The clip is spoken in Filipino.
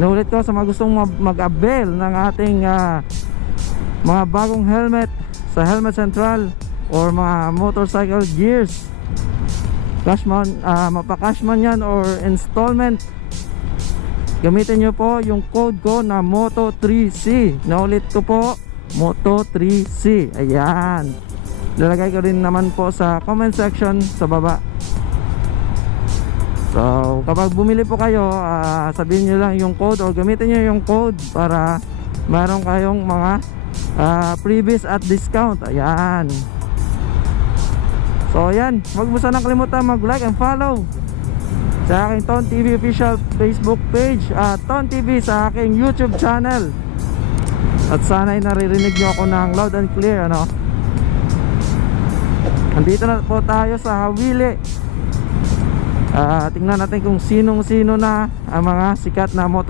Inulit ko sa mga gustong mag-avail ng ating mga bagong helmet sa Helmet Central or mga motorcycle gears, cashman, mapa-cashman yan or installment, gamitin nyo po yung code ko na Moto3C. Naulit ko po, Moto3C. Ayan, lalagay ko rin naman po sa comment section sa baba. So kapag bumili po kayo, sabihin nyo lang yung code or gamitin nyo yung code para meron kayong mga freebies at discount. Ayan. So ayan, huwag mo sanang kalimutan mag-like and follow sa aking Ton TV official Facebook page at Ton TV sa aking YouTube channel. At sana'y naririnig nyo ako ng loud and clear, ano. Andito na po tayo sa Hawili. Tingnan natin kung sinong-sino na ang mga sikat na moto